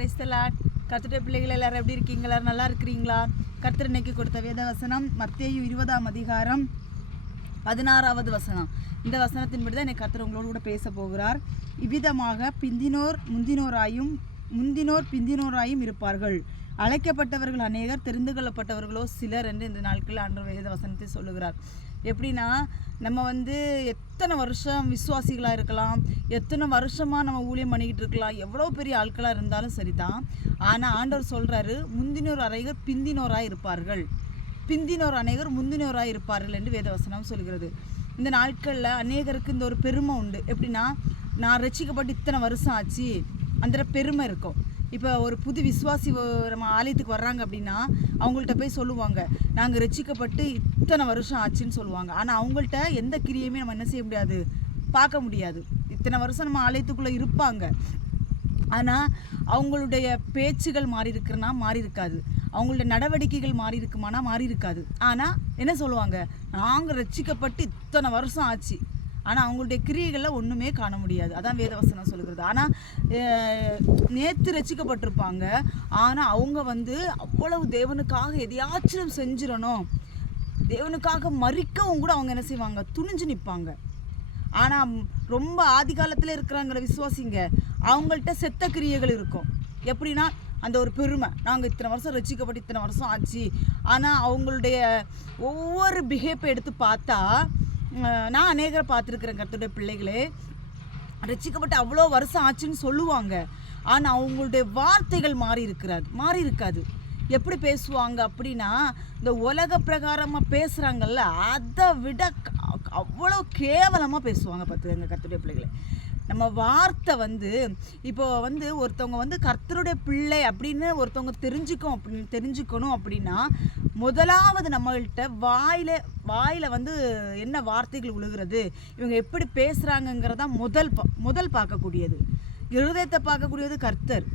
கிரைஸ்தலாட் கர்த்தருடைய பிள்ளைகள் எல்லாரும் எப்படி இருக்கீங்களா? நல்லா இருக்கிறீங்களா? கர்த்தர் இன்னைக்கு கொடுத்த வேத வசனம் மத்தேயு 20ஆம் அதிகாரம் 16வது வசனம். இந்த வசனத்தின்படி தான் இன்னைக்கு கர்த்தர் உங்களோடு கூட பேச போகிறார். இவ்விதமாக முந்தினோர் பிந்தினோராயும் இருப்பார்கள். அழைக்கப்பட்டவர்கள் அநேகர், தெரிந்து கொள்ளப்பட்டவர்களோ சிலர் என்று இந்த நாட்களில் ஆண்டவர் வேத வசனத்தை சொல்லுகிறார். எப்படின்னா, நம்ம எத்தனை வருஷம் விசுவாசிகளாக இருக்கலாம், எத்தனை வருஷமாக நம்ம ஊழியம் பண்ணிக்கிட்டு இருக்கலாம், எவ்வளோ பெரிய ஆட்களாக இருந்தாலும் சரிதான். ஆனால் ஆண்டவர் சொல்கிறாரு, முந்தினோர் அநேகர் பிந்தினோராக இருப்பார்கள், பிந்தினோர் அநேகர் முந்தினோராக இருப்பார்கள் என்று வேதவசனம் சொல்கிறது. இந்த நாட்களில் அநேகருக்கு இந்த ஒரு பெருமை உண்டு. எப்படின்னா, நான் ரட்சிக்கப்பட்டு இத்தனை வருஷம் ஆச்சு, அந்த பெருமை இருக்கும். இப்போ ஒரு புது விசுவாசி நம்ம ஆலயத்துக்கு வர்றாங்க அப்படின்னா அவங்கள்ட்ட போய் சொல்லுவாங்க, நாங்கள் ரட்சிக்கப்பட்டு இத்தனை வருஷம் ஆச்சுன்னு சொல்லுவாங்க. ஆனால் அவங்கள்ட்ட எந்த கிரியையுமே நம்ம என்ன செய்ய முடியாது, பார்க்க முடியாது. இத்தனை வருஷம் நம்ம ஆலயத்துக்குள்ளே இருப்பாங்க, ஆனால் அவங்களுடைய பேச்சுகள் மாறி இருக்குன்னா மாறி இருக்காது, அவங்களுடைய நடவடிக்கைகள் மாறி இருக்குமானா மாறி இருக்காது. ஆனால் என்ன சொல்லுவாங்க, நாங்கள் ரட்சிக்கப்பட்டு இத்தனை வருஷம் ஆச்சு, ஆனால் அவங்களுடைய கிரியைகளில் ஒன்றுமே காண முடியாது. அதான் வேதவசனம் சொல்லுகிறது. ஆனால் நேற்று ரட்சிக்கப்பட்டிருப்பாங்க, ஆனால் அவங்க அவ்வளவு தேவனுக்காக எதையாச்சும் செஞ்சிடணும், தேவனுக்காக மறிக்கவும் கூட அவங்க என்ன செய்வாங்க, துணிஞ்சு நிற்பாங்க. ஆனால் ரொம்ப ஆதி காலத்தில் இருக்கிறாங்கிற விசுவாசிங்க, அவங்கள்ட்ட செத்த கிரியைகள் இருக்கும். எப்படின்னா, அந்த ஒரு பெருமை, நாங்கள் இத்தனை வருஷம் ரட்சிக்கப்பட்டு இத்தனை வருஷம் ஆச்சு. ஆனால் அவங்களுடைய ஒவ்வொரு பிஹேப்பை எடுத்து பார்த்தா, நான் அநேகரை பார்த்துருக்குறேன். கர்த்தருடைய பிள்ளைகளே ரட்சிக்கப்பட்டு அவ்வளோ வருஷம் ஆச்சுன்னு சொல்லுவாங்க, ஆனால் அவங்களுடைய வார்த்தைகள் மாறி இருக்காது. எப்படி பேசுவாங்க அப்படின்னா, இந்த உலக பிரகாரமாக பேசுகிறாங்கல்ல, அதை விட அவ்வளோ கேவலமாக பேசுவாங்க. பார்த்துக்கங்க கர்த்தருடைய பிள்ளைகளே. நம்ம வார்த்தை இப்போ ஒருத்தவங்க கர்த்தருடைய பிள்ளை அப்படின்னு ஒருத்தவங்க தெரிஞ்சுக்கணும் அப்படின்னா, முதலாவது நம்மள்கிட்ட வாயில என்ன வார்த்தைகள் விழுகிறது, இவங்க எப்படி பேசுகிறாங்கங்கிறதா முதல் பார்க்கக்கூடியது. இருதயத்தை பார்க்கக்கூடியது கர்த்தர்.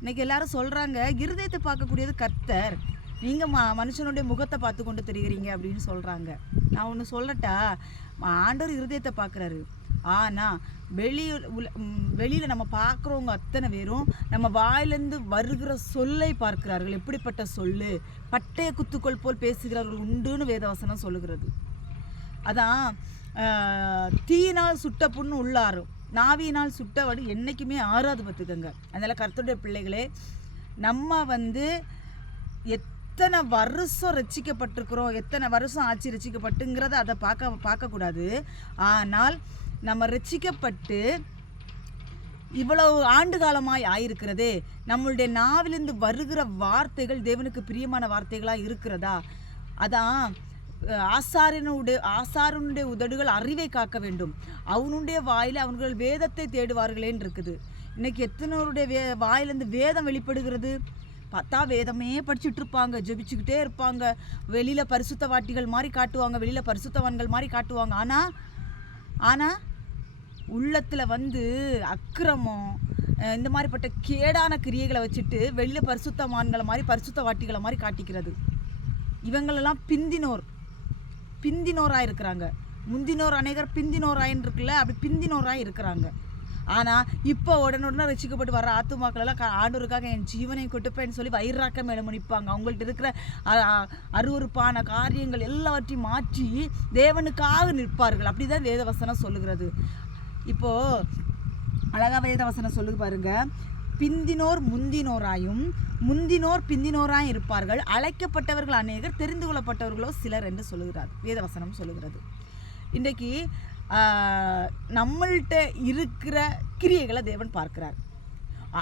இன்னைக்கு எல்லாரும் சொல்கிறாங்க, இருதயத்தை பார்க்கக்கூடியது கர்த்தர், நீங்கள் மனுஷனுடைய முகத்தை பார்த்து கொண்டு தெரிகிறீங்க அப்படின்னு சொல்கிறாங்க. நான் ஒன்று சொல்லட்டா, ஆண்டவர் இருதயத்தை பார்க்குறாரு. ஆனால் வெளியில் நம்ம பார்க்குறவங்க அத்தனை பேரும் நம்ம வாயிலேருந்து வருகிற சொல்லை பார்க்கிறார்கள். எப்படிப்பட்ட சொல்லு, பட்டய குத்துக்கள் போல் பேசுகிறார்கள் உண்டுன்னு வேதவசனம் சொல்லுகிறது. அதான் தீயினால் சுட்ட புண்ணு உள்ளாரும், நாவியினால் சுட்ட வடு என்றைக்குமே ஆறாது. பார்த்துக்கங்க. அதனால் கர்த்தருடைய பிள்ளைகளே, நம்ம எத்தனை வருஷம் ரட்சிக்கப்பட்டிருக்கிறோம், எத்தனை வருஷம் ஆட்சி ரட்சிக்கப்பட்டுங்கிறத அதை பார்க்கக்கூடாது. ஆனால் நம்ம ரட்சிக்கப்பட்டு இவ்வளவு ஆண்டு காலமாய் ஆயிருக்கிறதே, நம்மளுடைய நாவிலிருந்து வருகிற வார்த்தைகள் தேவனுக்கு பிரியமான வார்த்தைகளாக இருக்கிறதா? அதான் ஆசாரனுடைய உதடுகள் அறிவை காக்க வேண்டும், அவனுடைய வாயில் அவர்கள் வேதத்தை தேடுவார்களேன்னு இருக்குது. இன்னைக்கு எத்தனோருடைய வாயிலிருந்து வேதம் வெளிப்படுகிறது? பார்த்தா வேதமே படிச்சுட்டு இருப்பாங்க, ஜெபிச்சுக்கிட்டே இருப்பாங்க, வெளியில் பரிசுத்தவாட்டிகள் மாதிரி காட்டுவாங்க, வெளியில் பரிசுத்தவான்கள் மாதிரி காட்டுவாங்க. ஆனால் உள்ளத்தில் அக்கிரமம், இந்த மாதிரிப்பட்ட கேடான கிரியைகளை வச்சுட்டு வெளியில் பரிசுத்தவான்களை மாதிரி பரிசுத்தவாட்டிகளை மாதிரி காட்டிக்கிறது. இவங்களெல்லாம் பிந்தினோராக இருக்கிறாங்க. முந்தினோர் அநேகர் பிந்தினோராயின்னு இருக்குல்ல, அப்படி பிந்தினோராக இருக்கிறாங்க. ஆனால் இப்போ உடனே ரசிக்கப்பட்டு வர ஆத்துமாக்கள் எல்லாம் ஆண்டவருக்காக என் ஜீவனை கொடுப்பேன்னு சொல்லி வயிறாக்க மேலே நிற்பாங்க. அவங்கள்ட்ட இருக்கிற அருவருப்பான காரியங்கள் எல்லாவற்றையும் மாற்றி தேவனுக்காக நிற்பார்கள். அப்படிதான் வேதவசனம் சொல்லுகிறது. இப்போது அழகாக வேதவசனம் சொல்லுது பாருங்க, பிந்தினோர் முந்தினோராயும் முந்தினோர் பிந்தினோராயும் இருப்பார்கள், அழைக்கப்பட்டவர்கள் அநேகர், தெரிந்து கொள்ளப்பட்டவர்களோ சிலர் என்று சொல்லுகிறார் வேதவசனம் சொல்லுகிறது. இன்றைக்கு நம்மள்கிட்ட இருக்கிற கிரியைகளை தேவன் பார்க்கிறார்.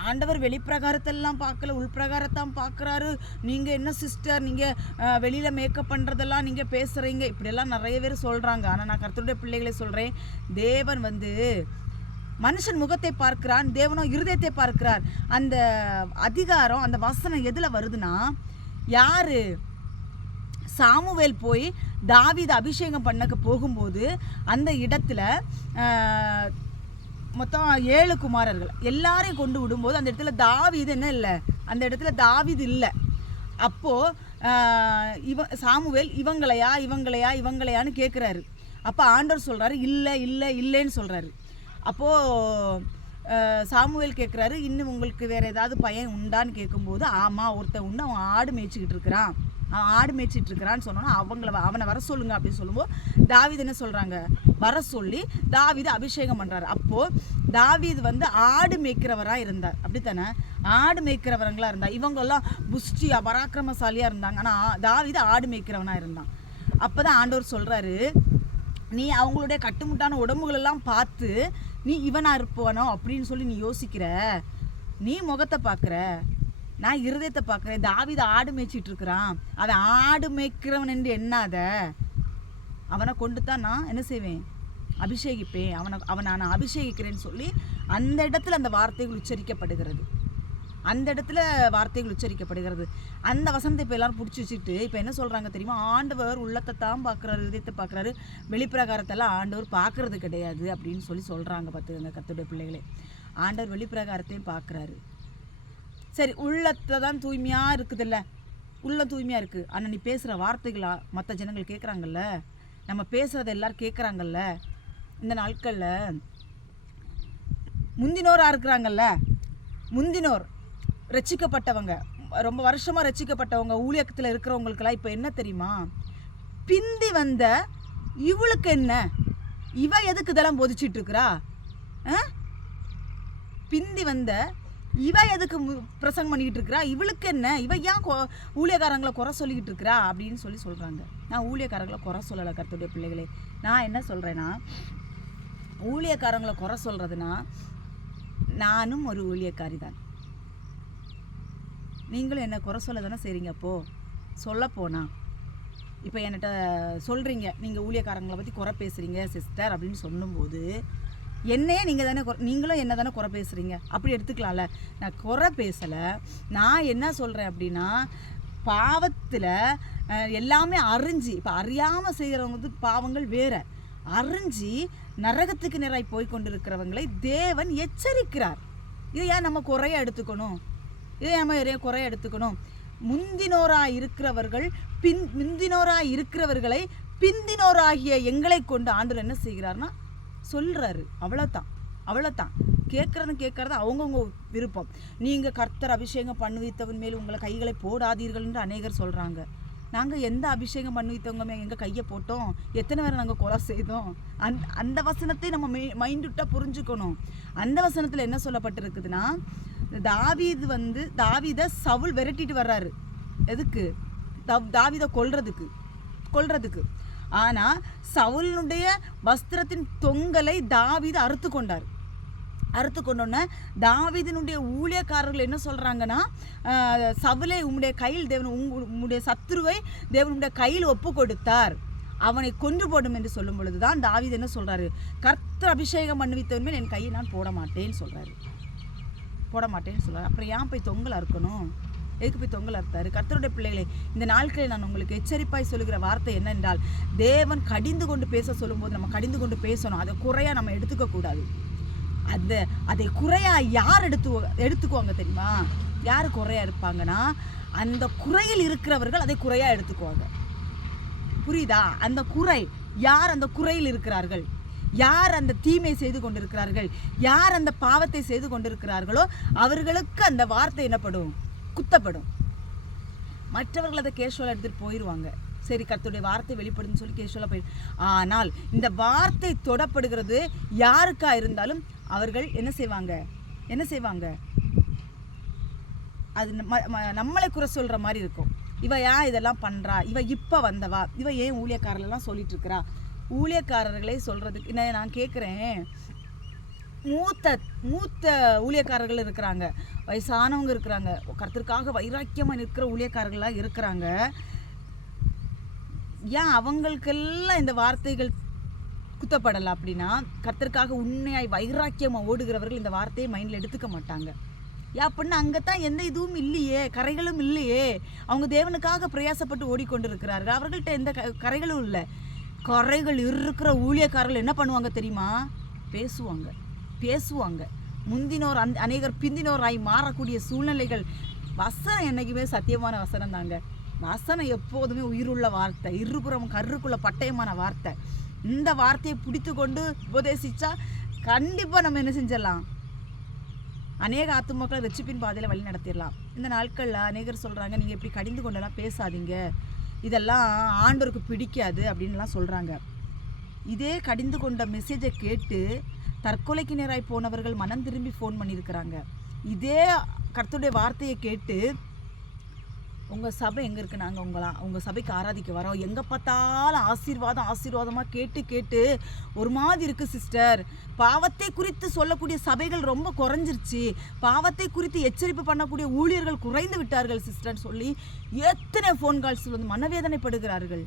ஆண்டவர் வெளிப்பிரகாரத்தெல்லாம் பார்க்கல, உள்பிரகாரத்தான் பார்க்குறாரு. நீங்கள் என்ன சிஸ்டர், நீங்கள் வெளியில் மேக்கப் பண்ணுறதெல்லாம் நீங்கள் பேசுகிறீங்க, இப்படியெல்லாம் நிறைய பேர் சொல்கிறாங்க. ஆனால் நான் கர்த்தருடைய பிள்ளைகளை சொல்கிறேன், தேவன் மனுஷன் முகத்தை பார்க்கிறான், தேவனோ இருதயத்தை பார்க்கிறார். அந்த அதிகாரம், அந்த வசனம் எதில் வருதுன்னா, யார் சாமுவேல் போய் தாவீது அபிஷேகம் பண்ணக்க போகும்போது அந்த இடத்துல மொத்தம் 7 குமாரர்கள் எல்லாரையும் கொண்டு விடும்போது அந்த இடத்துல தாவீது என்ன இல்லை, அந்த இடத்துல தாவீது இல்லை. அப்போது சாமுவேல் இவங்களையான்னு கேட்குறாரு. அப்போ ஆண்டவர் சொல்கிறாரு, இல்லைன்னு சொல்கிறாரு. அப்போது சாமுவேல் கேட்குறாரு, இன்னும் உங்களுக்கு வேறு ஏதாவது பையன் உண்டான்னு கேட்கும்போது, ஆமாம் ஒருத்தன் உண்டு, அவன் ஆடு மேய்ச்சிக்கிட்டு இருக்கிறான், அவன் ஆடு மேய்ச்சிட்டு இருக்கிறான்னு சொன்னோன்னா அவனை வர சொல்லுங்க அப்படின்னு சொல்லும்போது தாவீது என்ன சொல்கிறாங்க, வர சொல்லி தாவீது அபிஷேகம் பண்ணுறாரு. அப்போது தாவீது வந்து ஆடு மேய்க்கிறவராக இருந்தார், அப்படித்தானே? ஆடு மேய்க்கிறவங்களாக இருந்தார். இவங்கெல்லாம் புஷ்டியாக பராக்கிரமசாலியாக இருந்தாங்க, ஆனால் தாவீது ஆடு மேய்க்கிறவனாக இருந்தான். அப்போ தான் ஆண்டவர் சொல்கிறாரு, நீ அவங்களுடைய கட்டுமுட்டான உடம்புகளெல்லாம் பார்த்து நீ இவனா இருப்பவனோ அப்படின்னு சொல்லி நீ யோசிக்கிற, நீ முகத்தை பார்க்குற, நான் இருதயத்தை பார்க்குறேன். தாவீது ஆடு மேய்ச்சிட்டு இருக்கிறான், அவன் ஆடு மேய்க்கிறவன் என்று எண்ணாத, அவனை கொண்டு தான் நான் என்ன செய்வேன், அபிஷேகிப்பேன், அவனை நான் அபிஷேகிக்கிறேன்னு சொல்லி அந்த இடத்துல அந்த வார்த்தைகள் உச்சரிக்கப்படுகிறது. அந்த இடத்துல வார்த்தைகள் உச்சரிக்கப்படுகிறது. அந்த வசனத்தை இப்போ எல்லாரும் பிடிச்சி வச்சுக்கிட்டு இப்போ என்ன சொல்கிறாங்க தெரியுமா, ஆண்டவர் உள்ளத்தை தான் பார்க்குறாரு, இதயத்தை பார்க்குறாரு, வெளிப்பிரகாரத்தெல்லாம் ஆண்டவர் பார்க்குறது கிடையாது அப்படின்னு சொல்லி சொல்கிறாங்க. பார்த்துக்கங்க கர்த்தருடைய பிள்ளைகளே, ஆண்டவர் வெளிப்பிரகாரத்தையும் பார்க்குறாரு. சரி, உள்ளத்தில் தான் தூய்மையாக இருக்குதுல்ல, உள்ள தூய்மையாக இருக்குது, ஆனால் நீ பேசுகிற வார்த்தைகளா மற்ற ஜனங்கள் கேட்குறாங்கல்ல, நம்ம பேசுகிறத எல்லோரும் கேட்குறாங்கல்ல. இந்த நாட்களில் முந்தினோராக இருக்கிறாங்கல்ல, முந்தினோர் ரட்சிக்கப்பட்டவங்க, ரொம்ப வருஷமாக ரட்சிக்கப்பட்டவங்க, ஊழியத்தில் இருக்கிறவங்களுக்கெல்லாம் இப்போ என்ன தெரியுமா, பிந்தி வந்த இவளுக்கு என்ன, இவ எதுக்கு இதெல்லாம் போதிச்சிட்டு இருக்கிறா, பிந்தி வந்த இவ எதுக்கு பிரசங்கம் பண்ணிக்கிட்டு இருக்கிறா, இவளுக்கு என்ன, இவ ஏன் ஊழியக்காரங்களை குறை சொல்லிக்கிட்டு இருக்கிறா அப்படின்னு சொல்லி சொல்கிறாங்க. நான் ஊழியக்காரங்களை குறை சொல்லலை கர்த்தருடைய பிள்ளைகளே. நான் என்ன சொல்கிறேன்னா, ஊழியக்காரங்களை குறை சொல்கிறதுனா நானும் ஒரு ஊழியக்காரி தான், நீங்களும் என்ன குறை சொல்ல தானே செய்கிறீங்க. அப்போது சொல்லப்போனா இப்போ என்கிட்ட சொல்கிறீங்க, நீங்கள் ஊழியக்காரங்களை பற்றி குறை பேசுகிறீங்க சிஸ்டர் அப்படின்னு சொல்லும்போது, என்னையே நீங்கள் தானே நீங்களும் என்ன தானே குறை பேசுகிறீங்க, அப்படி எடுத்துக்கலாம்ல. நான் குறை பேசலை. நான் என்ன சொல்கிறேன் அப்படின்னா, பாவத்தில் எல்லாமே அறிஞ்சு, இப்போ அறியாமல் செய்கிறவங்க பாவங்கள் வேறு, அறிஞ்சு நரகத்துக்கு நேராய் போய் கொண்டிருக்கிறவங்களை தேவன் எச்சரிக்கிறார். இதை ஏன் நம்ம குறைய எடுத்துக்கணும், இதை நம்ம குறைய எடுத்துக்கணும். முந்தினோராக இருக்கிறவர்களை பிந்தினோராகிய எங்களை கொண்டு ஆண்டவர் என்ன செய்கிறார்னா சொல்கிறாரு. அவ்வளோதான் கேட்குறது அவங்கவுங்க விருப்பம். நீங்கள் கர்த்தர் அபிஷேகம் பண்ணுவித்தவன் மேல் உங்களை கைகளை போடாதீர்கள் என்று அநேகர் சொல்கிறாங்க. நாங்கள் எந்த அபிஷேகம் பண்ணுவித்தவங்க எங்கள் கையை போட்டோம், எத்தனை பேரை நாங்கள் கொலை செய்தோம், அந்த வசனத்தை நம்ம மைண்டுட்டாக புரிஞ்சுக்கணும். அந்த வசனத்தில் என்ன சொல்லப்பட்டிருக்குதுன்னா, தாவீதை சவுல் விரட்டிட்டு வர்றாரு. எதுக்கு? தாவீதை கொல்றதுக்கு. ஆனால் சவுலுடைய வஸ்திரத்தின் தொங்கலை தாவீது அறுத்து கொண்டோன்னே தாவீதினுடைய ஊழியக்காரர்கள் என்ன சொல்கிறாங்கன்னா, சவுலை உம்முடைய கையில் தேவன் உம்முடைய சத்துருவை தேவனுடைய கையில் ஒப்பு கொடுத்தார், அவனை கொன்று போடும் என்று சொல்லும் பொழுது தான் தாவீது என்ன சொல்கிறாரு, கர்த்தர் அபிஷேகம் பண்ணுவித்தவன் மேல் என் கையை நான் போட மாட்டேன்னு சொல்கிறாரு. அப்புறம் ஏன் போய் தொங்கல் அறுக்கணும், எதுக்கு போய் தொங்கல் அறுத்தாரு? கர்த்தருடைய பிள்ளைகளே, இந்த நாட்களில் நான் உங்களுக்கு எச்சரிப்பாய் சொல்லுகிற வார்த்தை என்னென்றால், தேவன் கடிந்து கொண்டு பேச சொல்லும்போது நம்ம கடிந்து கொண்டு பேசணும். அதை குறையாக நம்ம எடுத்துக்கக்கூடாது. அதை குறையாக யார் எடுத்துக்குவாங்க தெரியுமா? யார் குறையாக இருப்பாங்கன்னா, அந்த குறையில் இருக்கிறவர்கள் அதை குறையாக எடுத்துக்குவாங்க. புரியுதா? அந்த குறை யார், அந்த குறையில் இருக்கிறார்கள், யார் அந்த தீமை செய்து கொண்டிருக்கிறார்கள், யார் அந்த பாவத்தை செய்து கொண்டிருக்கிறார்களோ அவர்களுக்கு அந்த வார்த்தை என்னப்படும், குத்தப்படும். மற்றவர்கள் அதை கேஷுவலாக எடுத்துகிட்டு போயிடுவாங்க. சரி, கர்த்தருடைய வார்த்தை வெளிப்படுதுன்னு சொல்லி கேஷுவலாக போயிடும். ஆனால் இந்த வார்த்தை தொடப்படுகிறது யாருக்கா இருந்தாலும் அவர்கள் என்ன செய்வாங்க, அது நம்மளை குறை சொல்கிற மாதிரி இருக்கும். இவ ஏன் இதெல்லாம் பண்ணுறா, இவ இப்போ வந்தவா, இவ ஏன் ஊழியக்காரர்களெல்லாம் சொல்லிட்டு இருக்கிறா. ஊழியக்காரர்களே சொல்கிறதுக்கு நான் கேட்குறேன், மூத்த ஊழியக்காரர்கள் இருக்கிறாங்க, வயசானவங்க இருக்கிறாங்க, கர்த்தருக்காக வைராக்கியமாக நிற்கிற ஊழியக்காரர்களாக இருக்கிறாங்க. ஏன் அவங்களுக்கெல்லாம் இந்த வார்த்தைகள் குத்தப்படலை அப்படின்னா, கர்த்தருக்காக உண்மையாய் வைராக்கியமாக ஓடுகிறவர்கள் இந்த வார்த்தையை மைண்டில் எடுத்துக்க மாட்டாங்க. அப்படின்னா அங்கே தான் எந்த இதுவும் இல்லையே, கரைகளும் இல்லையே, அவங்க தேவனுக்காக பிரயாசப்பட்டு ஓடிக்கொண்டு இருக்கிறார்கள், அவர்கள்ட்ட எந்த கரைகளும் இல்லை. கரைகள் இருக்கிற ஊழியக்காரர்கள் என்ன பண்ணுவாங்க தெரியுமா? பேசுவாங்க. முந்தினோர் அநேகர் பிந்தினோராய் மாறக்கூடிய சூழ்நிலைகள். வசனம் என்றைக்குமே சத்தியமான வசனம் தாங்க. வசனம் எப்போதுமே உயிருள்ள வார்த்தை, இருபுறம் கருக்குள்ள பட்டயமான வார்த்தை. இந்த வார்த்தையை பிடித்து கொண்டு உபதேசித்தா கண்டிப்பாக நம்ம என்ன செஞ்சிடலாம், அநேக ஆத்துமக்களை ரட்சிப்பின் பாதையில் வழி நடத்திடலாம். இந்த நாட்களில் அநேகர் சொல்கிறாங்க, நீங்கள் இப்படி கடிந்து கொண்டெல்லாம் பேசாதீங்க, இதெல்லாம் ஆண்டவருக்கு பிடிக்காது அப்படின்லாம் சொல்கிறாங்க. இதே கடிந்து கொண்ட மெசேஜை கேட்டு தற்கொலைக்கு நேராய் போனவர்கள் மனம் திரும்பி ஃபோன் பண்ணியிருக்கிறாங்க. இதே கர்த்தருடைய வார்த்தையை கேட்டு உங்கள் சபை எங்கே இருக்குது, நாங்கள் உங்கள் சபைக்கு ஆராதிக்க வரோம், எங்கே பார்த்தாலும் ஆசீர்வாதமாக கேட்டு ஒரு மாதிரி இருக்குது சிஸ்டர், பாவத்தை குறித்து சொல்லக்கூடிய சபைகள் ரொம்ப குறைஞ்சிருச்சு, பாவத்தை குறித்து எச்சரிப்பு பண்ணக்கூடிய ஊழியர்கள் குறைந்து விட்டார்கள் சிஸ்டர்ன்னு சொல்லி எத்தனை ஃபோன் கால்ஸ் வந்து மனவேதனைப்படுகிறார்கள்.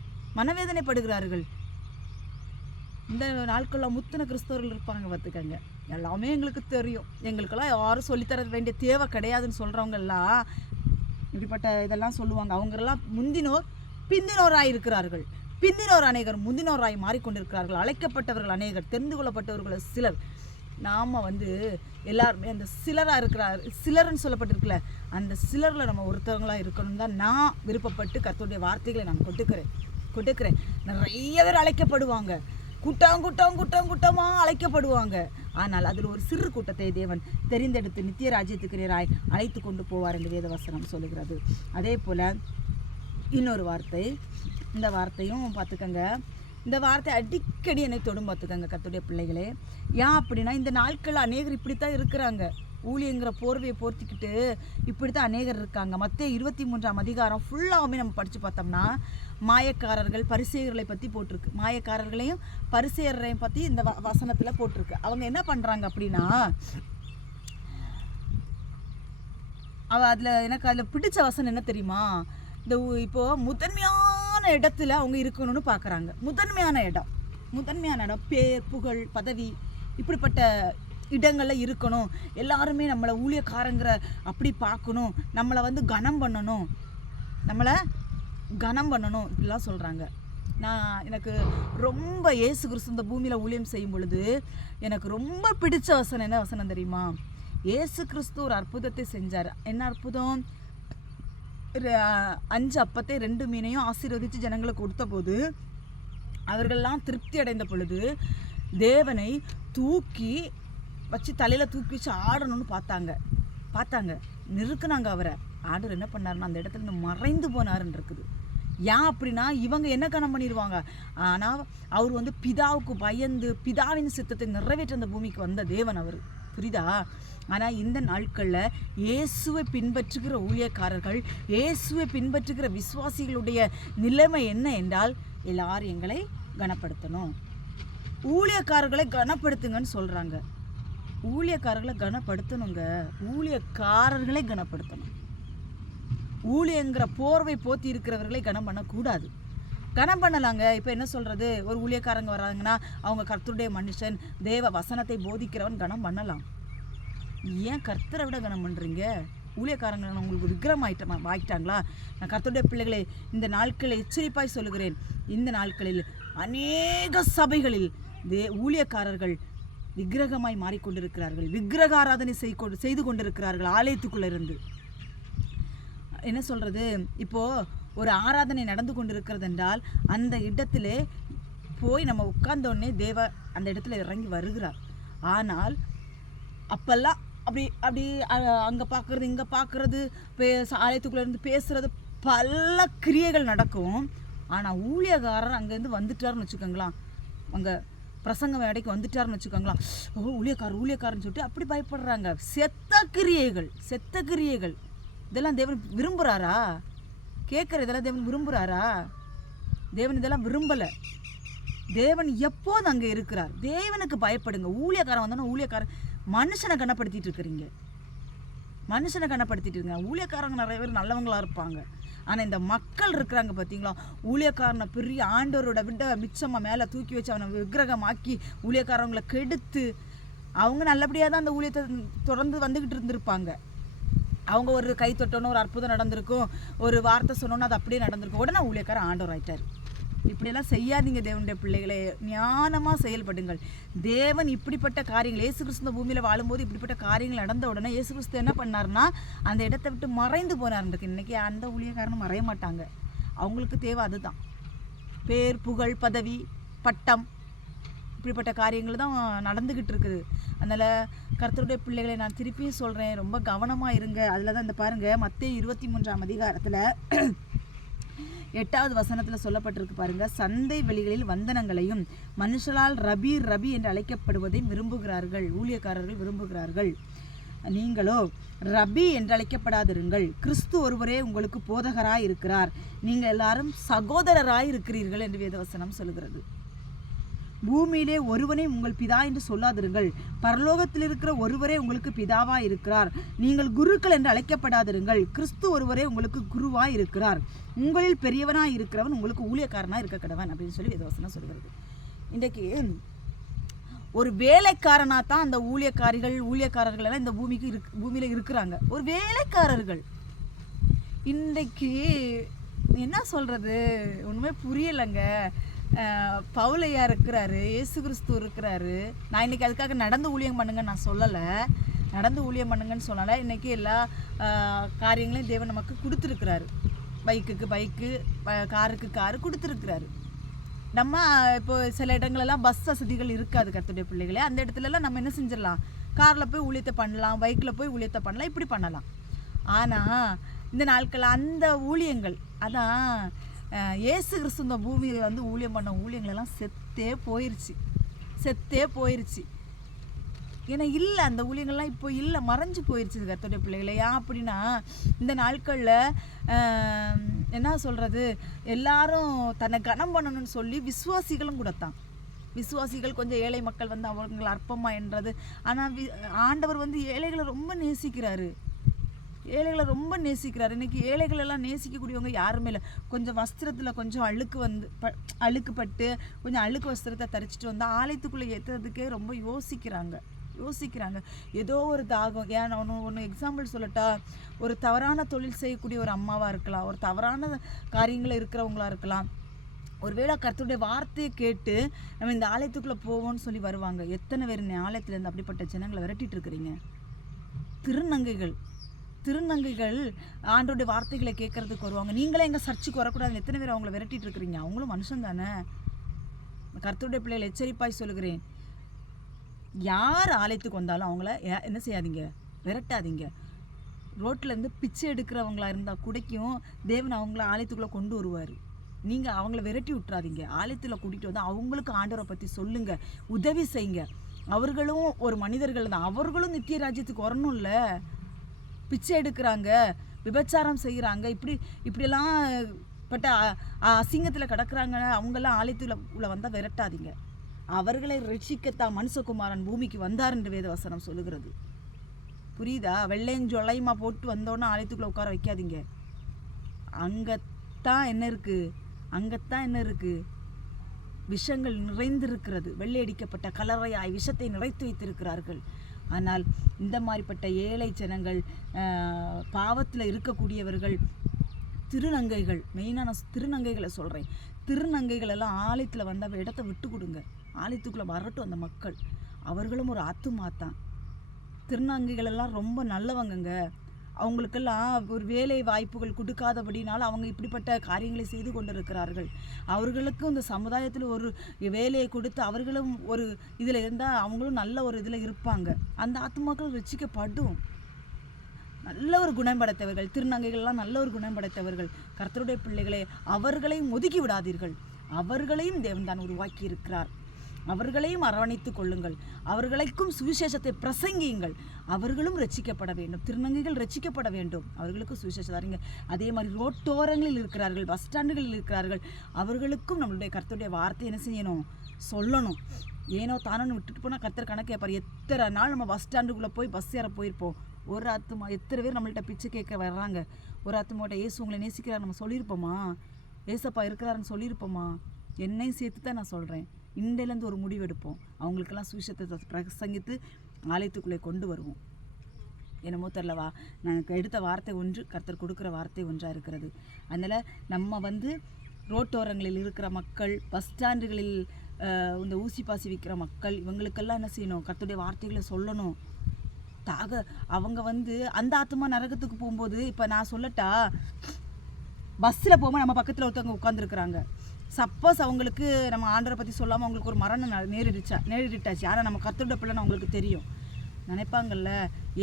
இந்த நாட்களில் முத்தின கிறிஸ்தவர்கள் இருப்பாங்க பார்த்துக்கங்க. எல்லாமே எங்களுக்கு தெரியும், எங்களுக்கெல்லாம் யாரும் சொல்லித்தர வேண்டிய தேவை கிடையாதுன்னு சொல்கிறவங்கெல்லாம் இப்படிப்பட்ட இதெல்லாம் சொல்லுவாங்க. அவங்கெல்லாம் முந்தினோர் பிந்தினோராய் இருக்கிறார்கள். பிந்தினோர் அநேகர் முந்தினோராய் மாறிக்கொண்டிருக்கிறார்கள். அழைக்கப்பட்டவர்கள் அநேகர், தெரிந்து கொள்ளப்பட்டவர்கள் சிலர். நாம் எல்லாருமே அந்த சிலர்னு சொல்லப்பட்டிருக்கல, அந்த சிலரில் நம்ம ஒருத்தவங்களாக இருக்கணும் தான் நான் விருப்பப்பட்டு கர்த்தருடைய வார்த்தைகளை நான் கொட்டுக்கிறேன். நிறைய பேர் அழைக்கப்படுவாங்க, கூட்டமாக அழைக்கப்படுவாங்க. ஆனால் அதில் ஒரு சிறு கூட்டத்தை தேவன் தெரிந்தெடுத்து நித்திய ராஜ்யத்துக்கு நேராய் அழைத்து கொண்டு போவார் என்று வேதவசனம் சொல்லுகிறது. அதே போல் இன்னொரு வார்த்தை, இந்த வார்த்தையும் பார்த்துக்கங்க. இந்த வார்த்தை அடிக்கடி என்னை தொடும் பார்த்துக்கங்க கர்த்தருடைய பிள்ளைகளே. ஏன் அப்படின்னா, இந்த நாட்களில் அநேகர் இப்படித்தான் இருக்கிறாங்க. ஊழியங்கிற போர்வையை போர்த்திக்கிட்டு இப்படித்தான் அநேகர் இருக்காங்க. மத்தேயு 23ஆம் அதிகாரம் ஃபுல்லாகவுமே நம்ம படித்து பார்த்தோம்னா மாயக்காரர்கள் பரிசேயர்களை பற்றி போட்டிருக்கு. மாயக்காரர்களையும் பரிசேயரையும் பற்றி இந்த வசனத்தில் போட்டிருக்கு. அவங்க என்ன பண்ணுறாங்க அப்படின்னா, எனக்கு அதில் பிடிச்ச வசனம் என்ன தெரியுமா, இப்போது முதன்மையான இடத்துல அவங்க இருக்கணும்னு பார்க்குறாங்க. முதன்மையான இடம், பேர், புகழ், பதவி, இப்படிப்பட்ட இடங்களில் இருக்கணும். எல்லாருமே நம்மளை ஊழியக்காரங்கிற அப்படி பார்க்கணும், நம்மளை கனம் பண்ணணும், இப்படிலாம் சொல்கிறாங்க. எனக்கு ரொம்ப இயேசு கிறிஸ்து இந்த பூமியில் ஊழியம் செய்யும் பொழுது எனக்கு ரொம்ப பிடிச்ச வசனம் என்ன வசனம் தெரியுமா? இயேசு கிறிஸ்து ஒரு அற்புதத்தை செஞ்சார். என்ன அற்புதம்? 5 அப்பத்தை 2 மீனையும் ஆசீர்வதித்து ஜனங்களுக்கு கொடுத்த போது அவர்கள்லாம் திருப்தி அடைந்த பொழுது தேவனை தூக்கி வச்சு தலையில் தூக்கி வச்சு ஆடணும்னு பார்த்தாங்க, நிறுக்குனாங்க அவரை. ஆண்டவர் என்ன பண்ணாருன்னா அந்த இடத்துல இருந்து மறைந்து போனாருன்னு இருக்குது. ஏன் அப்படின்னா, இவங்க என்ன கணம் பண்ணிடுவாங்க, ஆனால் அவர் பிதாவுக்கு பயந்து பிதாவின் சித்தத்தை நிறைவேற்ற அந்த பூமிக்கு வந்த தேவன் அவர், புரியுதா? ஆனால் இந்த நாட்களில் இயேசுவை பின்பற்றுகிற ஊழியக்காரர்கள், இயேசுவை பின்பற்றுகிற விசுவாசிகளுடைய நிலைமை என்ன என்றால், எல்லாரும் எங்களை கனப்படுத்தணும், ஊழியக்காரர்களை கனப்படுத்துங்கன்னு சொல்கிறாங்க. ஊழியக்காரர்களை கனப்படுத்தணுங்க, ஊழியக்காரர்களை கனப்படுத்தணும். ஊழியங்கிற போர்வை போத்தி இருக்கிறவர்களை கனம் பண்ணக்கூடாது. கனம் பண்ணலாங்க. இப்போ என்ன சொல்கிறது, ஒரு ஊழியக்காரங்க வராங்கன்னா அவங்க கர்த்தருடைய மனுஷன், தேவ வசனத்தை போதிக்கிறவன், கனம் பண்ணலாம். ஏன் கர்த்தரை விட கனம் பண்ணுறீங்க? ஊழியக்காரங்க உங்களுக்கு விக்கிரம் ஆகிட்டாங்களா? நான் கர்த்தருடைய பிள்ளைகளை இந்த நாட்களில் எச்சரிப்பாய் சொல்லுகிறேன். இந்த நாட்களில் அநேக சபைகளில் ஊழியக்காரர்கள் விக்கிரகமாய் மாறிக்கொண்டிருக்கிறார்கள், விக்கிரக ஆராதனை செய்து கொண்டிருக்கிறார்கள். ஆலயத்துக்குள்ளே இருந்து என்ன சொல்கிறது, இப்போது ஒரு ஆராதனை நடந்து கொண்டிருக்கிறது என்றால் அந்த இடத்திலே போய் நம்ம உட்கார்ந்தோடனே தேவ அந்த இடத்துல இறங்கி வருகிறார். ஆனால் அப்பெல்லாம் அப்படி அங்கே பார்க்குறது இங்கே பார்க்குறது, ஆலயத்துக்குள்ளே இருந்து பேசுகிறது, பல கிரியைகள் நடக்கும். ஆனால் ஊழியக்காரர் அங்கேருந்து வந்துட்டாருன்னு வச்சுக்கோங்களேன், அங்கே பிரசங்க வேடைக்கு வந்துட்டாருன்னு வச்சுக்கோங்களா, ஊழியக்காரன்னு சொல்லிட்டு அப்படி பயப்படுறாங்க. செத்த கிரியைகள் இதெல்லாம் தேவன் விரும்புகிறாரா? கேட்குற இதெல்லாம் தேவன் விரும்புகிறாரா? தேவன் இதெல்லாம் விரும்பலை. தேவன் எப்போது அங்கே இருக்கிறார். தேவனுக்கு பயப்படுங்க. ஊழியக்காரன் வந்தோன்னா ஊழியக்காரன் மனுஷனை கனப்படுத்திட்டு இருக்கிறீங்க. ஊழியக்காரங்க நிறைய பேர் நல்லவங்களாக இருப்பாங்க. ஆனால் இந்த மக்கள் இருக்கிறாங்க பார்த்தீங்களா, ஊழியக்காரனை பெரிய ஆண்டவரோட விட மிச்சமாக மேலே தூக்கி வச்சு அவனை விக்கிரகமாக்கி ஊழியக்காரங்களை கெடுத்து, அவங்க நல்லபடியாக தான் அந்த ஊழியத்தை தொடர்ந்து வந்துக்கிட்டு இருந்திருப்பாங்க. அவங்க ஒரு கை தொட்டோன்னு ஒரு அற்புதம் நடந்திருக்கும், ஒரு வார்த்தை சொன்னோன்னு அது அப்படியே நடந்திருக்கும், உடனே ஊழியக்காரன் ஆண்டவர் ஆயிட்டார். இப்படியெல்லாம் செய்யாதீங்க தேவனுடைய பிள்ளைகளை, ஞானமாக செயல்படுங்கள். தேவன் இப்படிப்பட்ட காரியங்கள், இயேசு கிறிஸ்து பூமியில் வாழும்போது இப்படிப்பட்ட காரியங்கள் நடந்த உடனே இயேசு கிறிஸ்து என்ன பண்ணார்னா அந்த இடத்தை விட்டு மறைந்து போனார்ன்றது. இன்றைக்கி அந்த ஊழியக்காரனும் மறைய மாட்டாங்க. அவங்களுக்கு தேவை அதுதான், பேர், புகழ், பதவி, பட்டம், இப்படிப்பட்ட காரியங்கள் தான் நடந்துக்கிட்டு இருக்குது. அதனால் கர்த்தருடைய பிள்ளைகளை நான் திருப்பியும் சொல்கிறேன், ரொம்ப கவனமாக இருங்க. அதில் தான் இந்த பாருங்கள், மத்தேயு 23ஆம் அதிகாரத்தில் 8வது வசனத்தில் சொல்லப்பட்டிருக்கு பாருங்க, சந்தை வெளிகளில் வந்தனங்களையும் மனுஷரால் ரபி ரபி என்று அழைக்கப்படுவதை விரும்புகிறார்கள், ஊழியக்காரர்கள் விரும்புகிறார்கள். நீங்களோ ரபி என்று அழைக்கப்படாதிருங்கள், கிறிஸ்து ஒருவரே உங்களுக்கு போதகராய் இருக்கிறார், நீங்கள் எல்லாரும் சகோதரராய் இருக்கிறீர்கள் என்று வேதவசனம் சொல்கிறது. பூமியிலே ஒருவனே உங்கள் பிதா என்று சொல்லாதிருங்கள், பரலோகத்தில் இருக்கிற ஒருவரே உங்களுக்கு பிதாவாய் இருக்கிறார். நீங்கள் குருக்கள் என்று அழைக்கப்படாதிருங்கள், கிறிஸ்து ஒருவரே உங்களுக்கு குருவாய் இருக்கிறார். உங்களில் பெரியவனாய் இருக்கிறவன் உங்களுக்கு ஊழியக்காரனாக இருக்க கடவன் அப்படின்னு சொல்லி வேதவசனம் சொல்கிறது. இன்றைக்கு ஒரு வேலைக்காரனாக தான் அந்த ஊழியக்காரர்கள் எல்லாம் இந்த பூமியில் இருக்கிறாங்க. ஒரு வேலைக்காரர்கள். இன்றைக்கு என்ன சொல்கிறது ஒன்றுமே புரியலைங்க. பவுலையா இருக்கிறாரு, இயேசு கிறிஸ்து இருக்கிறாரு. நான் இன்றைக்கி அதுக்காக நடந்து ஊழியம் பண்ணுங்கன்னு நான் சொல்லலை, நடந்து ஊழியம் பண்ணுங்கன்னு சொல்லலை. இன்றைக்கி எல்லா காரியங்களையும் தேவன் நமக்கு கொடுத்துருக்கிறாரு. பைக்குக்கு பைக்கு, காருக்கு காரு கொடுத்துருக்கிறாரு. நம்ம இப்போ சில இடங்களெல்லாம் பஸ் வசதிகள் இருக்காது கர்த்தருடைய பிள்ளைகளே. அந்த இடத்துலலாம் நம்ம என்ன செஞ்சிடலாம், காரில் போய் ஊழியத்தை பண்ணலாம், பைக்கில் போய் ஊழியத்தை பண்ணலாம், இப்படி பண்ணலாம். ஆனால் இந்த நாட்கள் அந்த ஊழியங்கள், அதான் இயேசு கிறிஸ்து இந்த பூமியில் வந்து ஊழியம் பண்ண ஊழியங்களெல்லாம் செத்தே போயிருச்சு. ஏன்னா இல்லை, அந்த ஊழியங்கள்லாம் இப்போ இல்லை, மறைஞ்சு போயிடுச்சு கர்த்தருடைய பிள்ளைகளை. ஏன் அப்படின்னா இந்த நாட்களில் என்ன சொல்கிறது, எல்லாரும் தன்னை கனம் பண்ணணும்னு சொல்லி விசுவாசிகளும் கூடத்தான், விசுவாசிகள் கொஞ்சம் ஏழை மக்கள் வந்து அவங்களை அற்பமாக என்றது. ஆனால் ஆண்டவர் வந்து ஏழைகளை ரொம்ப நேசிக்கிறாரு, ஏழைகளை ரொம்ப நேசிக்கிறார். இன்றைக்கி ஏழைகள் எல்லாம் நேசிக்கக்கூடியவங்க யாருமே இல்லை. கொஞ்சம் வஸ்திரத்தில் கொஞ்சம் அழுக்குப்பட்டு கொஞ்சம் அழுக்கு வஸ்திரத்தை தரிச்சிட்டு வந்தால் ஆலயத்துக்குள்ளே ஏற்றுறதுக்கே ரொம்ப யோசிக்கிறாங்க. ஏதோ ஒரு தாகம். ஏன் ஒன்று எக்ஸாம்பிள் சொல்லட்டா, ஒரு தவறான தொழில் செய்யக்கூடிய ஒரு அம்மாவாக இருக்கலாம், ஒரு தவறான காரியங்கள் இருக்கிறவங்களா இருக்கலாம். ஒருவேளை கர்த்தருடைய வார்த்தையை கேட்டு நம்ம இந்த ஆலயத்துக்குள்ளே போவோம்னு சொல்லி வருவாங்க. எத்தனை பேர் இந்த ஆலயத்துலேருந்து அப்படிப்பட்ட ஜனங்களை விரட்டிட்டு இருக்கிறீங்க? திருநங்கைகள் ஆண்டோடைய வார்த்தைகளை கேட்கறதுக்கு வருவாங்க. நீங்களே எங்கள் சர்ச்சுக்கு வரக்கூடாதுன்னு எத்தனை பேர் அவங்கள விரட்டிட்டு இருக்கிறீங்க? அவங்களும் மனுஷன் தானே. கர்த்தருடைய பிள்ளைகளை எச்சரிப்பாய் சொல்லுகிறேன், யார் ஆலயத்துக்கு வந்தாலும் அவங்கள என்ன செய்யாதீங்க, விரட்டாதீங்க. ரோட்லேருந்து பிச்சை எடுக்கிறவங்களா இருந்தால் கூடக்கும் தேவன் அவங்கள ஆலயத்துக்குள்ளே கொண்டு வருவார். நீங்கள் அவங்கள விரட்டி விட்டுறாதீங்க. ஆலயத்தில் கூட்டிகிட்டு வந்து அவங்களுக்கு ஆண்டவரை பற்றி சொல்லுங்கள், உதவி செய்யுங்க. அவர்களும் ஒரு மனிதர்கள் தான், அவர்களும் நித்திய ராஜ்யத்துக்கு வரணும்ல. பிச்சை எடுக்கிறாங்க, விபச்சாரம் செய்கிறாங்க, இப்படியெல்லாம் பட்ட அசிங்கத்தில் கிடக்குறாங்க, அவங்கெல்லாம் ஆலயத்துக்குள்ள வந்தால் விரட்டாதீங்க. அவர்களை ரட்சிக்கத்தான் மனுஷகுமாரன் பூமிக்கு வந்தார் என்று வேதவசனம் சொல்லுகிறது. புரியுதா? வெள்ளையும் ஜொல்லையுமா போட்டு வந்தோன்னா ஆலயத்துக்குள்ளே உட்கார வைக்காதீங்க. அங்கத்தான் என்ன இருக்குது? விஷங்கள் நிறைந்திருக்கிறது. வெள்ளையடிக்கப்பட்ட கலரையாய் விஷத்தை நிறைத்து வைத்திருக்கிறார்கள். ஆனால் இந்த மாதிரிப்பட்ட ஏழை ஜனங்கள், பாவத்தில் இருக்கக்கூடியவர்கள், திருநங்கைகள், மெயினான திருநங்கைகளை சொல்கிறேன், திருநங்கைகள் எல்லாம் ஆலயத்தில் வந்தால் இடத்த விட்டு கொடுங்க. ஆலயத்துக்குள்ளே வரட்டும் அந்த மக்கள், அவர்களும் ஒரு ஆத்துமாத்தான். திருநங்கைகள் எல்லாம் ரொம்ப நல்லவங்கங்க. அவங்களுக்கெல்லாம் ஒரு வேலை வாய்ப்புகள் கொடுக்காதபடினால அவங்க இப்படிப்பட்ட காரியங்களை செய்து கொண்டிருக்கிறார்கள். அவர்களுக்கும் இந்த சமுதாயத்தில் ஒரு வேலையை கொடுத்து அவர்களும் ஒரு இதில் இருந்தால் அவங்களும் நல்ல ஒரு இதில் இருப்பாங்க. அந்த ஆத்மாக்கள் ரட்சிக்கப்படும். நல்ல ஒரு குணம் படைத்தவர்கள் திருநங்கைகள்லாம், நல்ல ஒரு குணம் படைத்தவர்கள். கர்த்தருடைய பிள்ளைகளே, அவர்களையும் ஒதுக்கி விடாதீர்கள். அவர்களையும் தேவன் தான் உருவாக்கி இருக்கிறார். அவர்களையும் அரவணைத்து கொள்ளுங்கள். அவர்களுக்கும் சுவிசேஷத்தை பிரசங்கியுங்கள். அவர்களும் ரட்சிக்கப்பட வேண்டும். திருநங்கைகள் ரட்சிக்கப்பட வேண்டும். அவர்களுக்கும் சுவிசேஷம் தாருங்க. அதே மாதிரி ரோட்டோரங்களில் இருக்கிறார்கள், பஸ் ஸ்டாண்டுகளில் இருக்கிறார்கள். அவர்களுக்கும் நம்மளுடைய கர்த்தருடைய வார்த்தை என்ன செய்யணும், சொல்லணும். ஏனோ தானோன்னு விட்டுட்டு போனால் கர்த்தர் கணக்கு கேட்பார். எத்தனை நாள் நம்ம பஸ் ஸ்டாண்டுக்குள்ளே போய் பஸ் ஏற போயிருப்போம். ஒரு ஆத்துமா, எத்தனை பேர் நம்மள்கிட்ட பிச்சை கேட்க வர்றாங்க. ஒரு ஆத்துமாட்ட ஏசு உங்களை நேசிக்கிறார் நம்ம சொல்லியிருப்போமா? ஏசப்பா இருக்கிறாருன்னு சொல்லியிருப்போமா? என்னையும் சேர்த்து தான் நான் சொல்கிறேன். இன்றையிலேருந்து ஒரு முடிவெடுப்போம். அவங்களுக்கெல்லாம் சுவிசேஷத்தை பிரசங்கித்து ஆலயத்துக்குள்ளே கொண்டு வருவோம். என்னமோ தெரிலவா, நாங்கள் எடுத்த வார்த்தை ஒன்று, கர்த்தர் கொடுக்குற வார்த்தை ஒன்றாக இருக்கிறது. அதனால் நம்ம ரோட்டோரங்களில் இருக்கிற மக்கள், பஸ் ஸ்டாண்டுகளில் இந்த ஊசி பாசி விற்கிற மக்கள், இவங்களுக்கெல்லாம் என்ன செய்யணும், கர்த்தருடைய வார்த்தைகளை சொல்லணும். அவங்க அந்த ஆத்மா நரகத்துக்கு போகும்போது, இப்போ நான் சொல்லட்டா, பஸ்ஸில் போகும்போது நம்ம பக்கத்தில் ஒருத்தவங்க உட்காந்துருக்குறாங்க. சப்போஸ் அவங்களுக்கு நம்ம ஆண்டவரை பற்றி சொல்லாமல் அவங்களுக்கு ஒரு மரணம் நேரிட்டாச்சு, ஆனால் நம்ம கர்த்தருடைய பிள்ளைன்னு அவங்களுக்கு தெரியும், நினைப்பாங்கல்ல,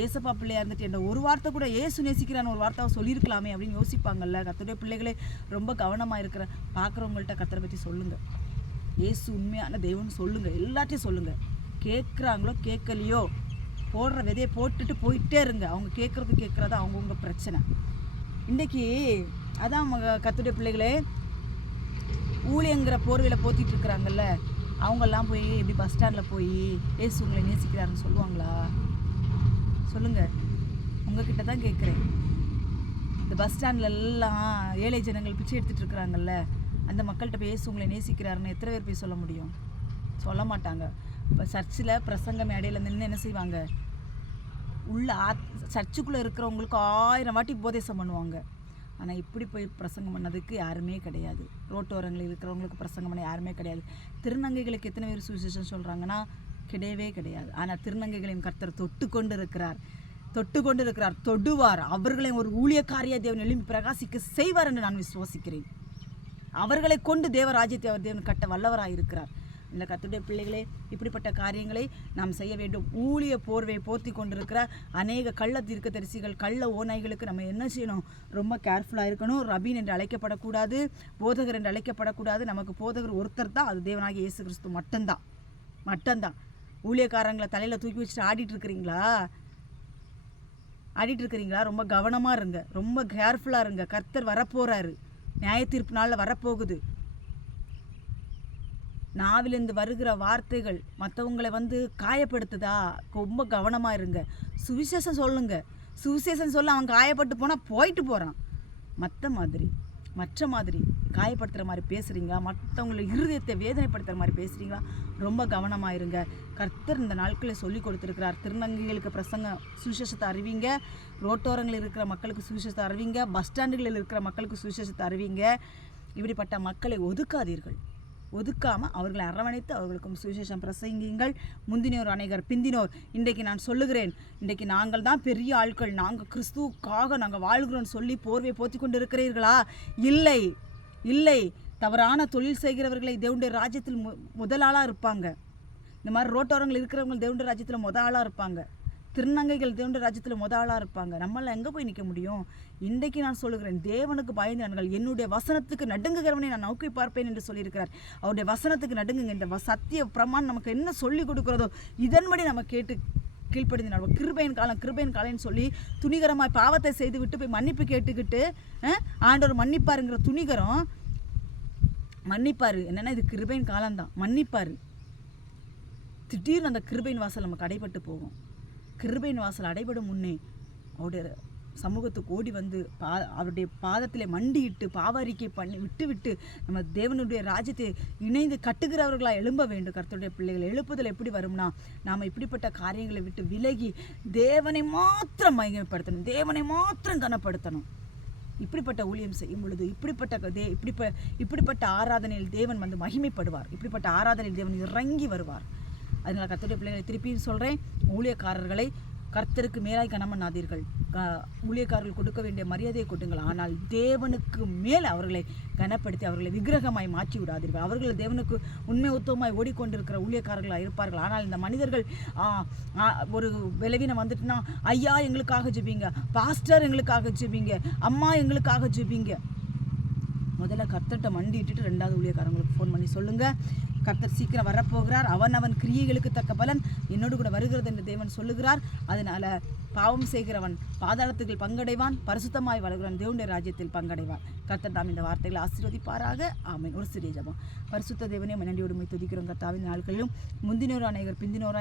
ஏசப்பா பிள்ளையாக இருந்துட்டு என்ற ஒரு வார்த்தை கூட ஏசு நேசிக்கிறான்னு ஒரு வார்த்தை சொல்லியிருக்கலாமே அப்படின்னு யோசிப்பாங்கல்ல. கர்த்தருடைய பிள்ளைகளே ரொம்ப கவனமாக இருக்கிற பார்க்குறவங்கள்ட்ட கர்த்தரை பற்றி சொல்லுங்கள், ஏசு உண்மையான தெய்வம்னு சொல்லுங்கள், எல்லாத்தையும் சொல்லுங்கள். கேட்குறாங்களோ கேட்கலையோ போடுற விதையை போட்டுட்டு போயிட்டே இருங்க. அவங்க கேட்குறது அவங்கவுங்க பிரச்சனை. இன்றைக்கி அதான் கர்த்தருடைய பிள்ளைகளே ஊழியங்கிற போர்வையில் போத்திட்டு இருக்கிறாங்கல்ல, அவங்கெல்லாம் போய் இப்படி பஸ் ஸ்டாண்டில் போய் ஏசு உங்களை நேசிக்கிறாருன்னு சொல்லுவாங்களா? சொல்லுங்கள், உங்ககிட்ட தான் கேட்குறேன். இந்த பஸ் ஸ்டாண்டில் எல்லாம் ஏழை ஜனங்கள் பிச்சை எடுத்துகிட்டு இருக்கிறாங்கல்ல, அந்த மக்கள்கிட்ட போய் ஏசு உங்களை நேசிக்கிறாருன்னு எத்தனை பேர் போய் சொல்ல முடியும்? சொல்ல மாட்டாங்க. இப்போ சர்ச்சில் பிரசங்க மேடையில் நின்று என்ன செய்வாங்க, உள்ள சர்ச்சுக்குள்ளே இருக்கிறவங்களுக்கு 1000 வாட்டி உபதேசம் பண்ணுவாங்க. ஆனால் இப்படி போய் பிரசங்கம் பண்ணதுக்கு யாருமே கிடையாது. ரோட்டோரங்களில் இருக்கிறவங்களுக்கு பிரசங்கம் பண்ண யாருமே கிடையாது. திருநங்கைகளுக்கு எத்தனை பேர் சுவிசேஷம் சொல்கிறாங்கன்னா கிடையவே கிடையாது. ஆனால் திருநங்கைகளின் கர்த்தர் தொட்டு கொண்டு இருக்கிறார், தொடுவார். அவர்களை ஒரு ஊழியக்காரியாக தேவன் எழுப்பி பிரகாசிக்க செய்வார் என்று நான் விசுவாசிக்கிறேன். அவர்களை கொண்டு தேவராஜ்யத்தை அவர் தேவன் கட்ட வல்லவராக இருக்கிறார். இந்த கர்த்தருடைய பிள்ளைகளே, இப்படிப்பட்ட காரியங்களை நாம் செய்ய வேண்டும். ஊழிய போர்வையை போர்த்தி கொண்டிருக்கிற அநேக கள்ள தீர்க்கதரிசிகள், கள்ள ஓநாய்களுக்கு நம்ம என்ன செய்யணும்? ரொம்ப கேர்ஃபுல்லாக இருக்கணும். ரபீன் என்று அழைக்கப்படக்கூடாது, போதகர் என்று அழைக்கப்படக்கூடாது. நமக்கு போதகர் ஒருத்தர் தான், அது தேவனாகிய இயேசு கிறிஸ்து மட்டும்தான். ஊழியக்காரங்களை தலையில் தூக்கி வச்சுட்டு ஆடிட்டு இருக்கிறீங்களா? ரொம்ப கவனமாக இருங்க, ரொம்ப கேர்ஃபுல்லாக இருங்க. கர்த்தர் வரப்போகிறாரு, நியாய தீர்ப்பு நாளில் வரப்போகுது. நாவிலிருந்து வருகிற வார்த்தைகள் மற்றவங்களை காயப்படுத்துதா? ரொம்ப கவனமாக இருங்க. சுவிசேஷம் சொல்ல அவன் காயப்பட்டு போனால் போயிட்டு போகிறான். மற்ற மாதிரி காயப்படுத்துகிற மாதிரி பேசுகிறீங்களா? மற்றவங்களை இருதயத்தை வேதனைப்படுத்துகிற மாதிரி பேசுகிறீங்களா? ரொம்ப கவனமாக இருங்க. கர்த்தர் இந்த நாட்களில் சொல்லி கொடுத்துருக்கிறார். திருநங்கைகளுக்கு சுவிசேஷத்தை அறிவிங்க, ரோட்டோரங்களில் இருக்கிற மக்களுக்கு சுவிசேஷத்தை அறிவிங்க, பஸ் ஸ்டாண்டுகளில் இருக்கிற மக்களுக்கு சுவிசேஷத்தை அறிவிங்க. இப்படிப்பட்ட மக்களை ஒதுக்காமல் அவர்களை அரவணைத்து அவர்களுக்கும் சுவிசேஷம் பிரசங்கிங்கள். முந்தினோர் அநேகர் பிந்தினோர். இன்றைக்கு நான் சொல்லுகிறேன், இன்றைக்கு நாங்கள் தான் பெரிய ஆட்கள், நாங்கள் கிறிஸ்துவுக்காக நாங்கள் வாழ்கிறோன்னு சொல்லி போர்வை போத்தி கொண்டு இருக்கிறீர்களா? இல்லை. தவறான தொழில் செய்கிறவர்களை தேவனுடைய ராஜ்யத்தில் முதல் ஆளாக இருப்பாங்க. இந்த மாதிரி ரோட்டோரங்கள் இருக்கிறவங்க தேவனுடைய ராஜ்யத்தில் முதல் ஆளாக இருப்பாங்க. திருநங்கைகள் தேவனுடைய ராஜ்யத்தில் முதல் ஆளாக இருப்பாங்க. நம்மளால் எங்கே போய் நிற்க முடியும்? இன்றைக்கு நான் சொல்லுகிறேன், தேவனுக்கு பயந்தார்கள், என்னுடைய வசனத்துக்கு நடுங்குகிறவனை நான் நோக்கி பார்ப்பேன் என்று சொல்லியிருக்கிறார். அவருடைய வசனத்துக்கு நடுங்குங்க. இந்த சத்திய பிரமாணம் நமக்கு என்ன சொல்லிக் கொடுக்கிறதோ இதன்படி நம்ம கேட்டு கீழ்ப்படிந்து நடவோம். கிருபையின் காலம்னு சொல்லி துணிகரமாய் பாவத்தை செய்து விட்டு போய் மன்னிப்பு கேட்டுக்கிட்டு ஆண்டவர் மன்னிப்பாருங்கிற துணிகரம். மன்னிப்பார் என்னென்னா இது கிருபையின் காலம்தான். மன்னிப்பார். திடீர்னு அந்த கிருபையின் வாசல் நமக்கு அடைபட்டு போகும். கிருபையின் வாசல் அடைபடும் முன்னே அவருடைய சமூகத்துக்கு ஓடி அவருடைய பாதத்திலே மண்டியிட்டு பாவரிக்கை பண்ணி விட்டு நம்ம தேவனுடைய ராஜ்யத்தை இணைந்து கட்டுகிறவர்களாக எழும்ப வேண்டும். கர்த்தருடைய பிள்ளைகள் எழுப்புதல் எப்படி வரும்னா, நாம் இப்படிப்பட்ட காரியங்களை விட்டு விலகி தேவனை மாத்திரம் மகிமைப்படுத்தணும், தேவனை மாத்திரம் கனப்படுத்தணும். இப்படிப்பட்ட ஊழியம் செய்யும் பொழுது இப்படிப்பட்ட ஆராதனையில் தேவன் மகிமைப்படுவார். இப்படிப்பட்ட ஆராதனையில் தேவன் இறங்கி வருவார். அதனால் கர்த்தருடைய பிள்ளைகளை திருப்பியும் சொல்கிறேன், ஊழியக்காரர்களை கர்த்தருக்கு மேலாய் கனமண்ணாதீர்கள். ஊழியக்காரர்கள் கொடுக்க வேண்டிய மரியாதையை கொடுங்கள். ஆனால் தேவனுக்கு மேல் அவர்களை கனப்படுத்தி அவர்களை விக்கிரகமாய் மாற்றி விடாதீர்கள். அவர்கள் தேவனுக்கு உண்மை உத்தவமாய் ஓடிக்கொண்டிருக்கிற ஊழியக்காரர்களாக இருப்பார்கள். ஆனால் இந்த மனிதர்கள் ஒரு விளைவினம் வந்துட்டுனா, ஐயா எங்களுக்காக ஜெபிங்க, பாஸ்டர் எங்களுக்காக ஜெபிங்க, அம்மா எங்களுக்காக ஜெபிங்க. முதல்ல கர்த்தர்கிட்ட மண்டிட்டு 2வது ஊழியக்காரங்களுக்கு ஃபோன் பண்ணி சொல்லுங்கள், கர்த்தர் சீக்கிரம் வரப்போகிறார், அவன் கிரியைகளுக்கு தக்க பலன் என்னோடு கூட வருகிறது என்று தேவன் சொல்லுகிறார். அதனால பாவம் செய்கிறவன் பாதாளத்துக்கு பங்கடைவான், பரிசுத்தமாய் வாழ்கிறவன் தேவனுடைய ராஜ்யத்தில் பங்கடைவான். கர்த்தர் தாம் இந்த வார்த்தைகளை ஆசீர்வதிப்பாராக. ஆமென். ஒரு சிறிய ஜெபம். பரிசுத்த தேவனே, நன்றியோடு துதிக்கிறோம். கர்த்தாவின் நாட்களிலும் முந்தினோர் அநேகர் பிந்தினோர்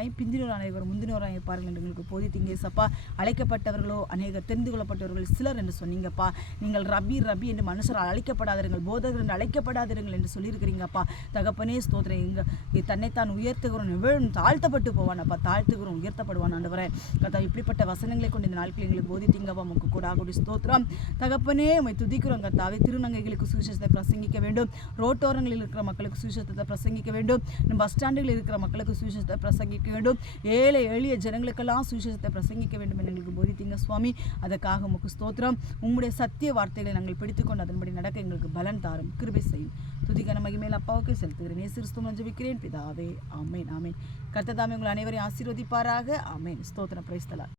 அநேகர் முந்தினோராய் இருப்பார்கள் என்று எங்களுக்கு போதித்தீங்க ஏசப்பா. அழைக்கப்பட்டவர்களோ அநேகர், தெரிந்து கொள்ளப்பட்டவர்கள் சிலர் என்று சொன்னீங்கப்பா. நீங்கள் ரபி என்று மனுஷரால் அழைக்கப்படாதீர்கள், போதகர் என்று அழைக்கப்படாதீர்கள் என்று சொல்லியிருக்கிறீங்கப்பா. தகப்பனே ஸ்தோத்திரம். இங்கே தன்னைத்தான் உயர்த்துகிறோம், தாழ்த்தப்பட்டு போவான் அப்பா, தாழ்த்துகிறோம், உயர்த்தப்படுவான் ஆண்டவரே. கர்த்தா, இப்படிப்பட்ட வசனம் வசனங்களை கொண்டு இந்த நாட்கள் எங்களுக்கு போதித்தீங்கப்பா. உமக்கு கூடாகுடி ஸ்தோத்திரம் தகப்பனே. உம்மை துதிக்கிறோம் கர்த்தாவே. திருநங்கைகளுக்கு சுவிசேஷத்தை பிரசங்கிக்க வேண்டும். ரோட்டோரங்களில் இருக்கிற மக்களுக்கு சுவிசேஷத்தை பிரசங்கிக்க வேண்டும். பஸ் ஸ்டாண்டுகளில் இருக்கிற மக்களுக்கு சுவிசேஷத்தை பிரசங்கிக்க வேண்டும். ஏழை எளிய ஜனங்களுக்கெல்லாம் சுவிசேஷத்தை பிரசங்கிக்க வேண்டும் என்று எங்களுக்கு போதித்தீங்க சுவாமி. அதற்காக உமக்கு ஸ்தோத்திரம். உம்முடைய சத்திய வார்த்தைகளை நாங்கள் பிடித்துக்கொண்டு அதன்படி நடக்க எங்களுக்கு பலன் தாரும், கிருபை செய்யும். துதிக்கான மகிமையில் அப்பாவுக்கு செலுத்துகிறேன். இயேசுவின் ஜெபிக்கிறேன் பிதாவே. ஆமேன் ஆமேன். கர்த்தர் தாமே உங்கள் அனைவரையும் ஆசீர்வதிப்பாராக. ஆமேன். ஸ்தோத்திரம். Praise the Lord.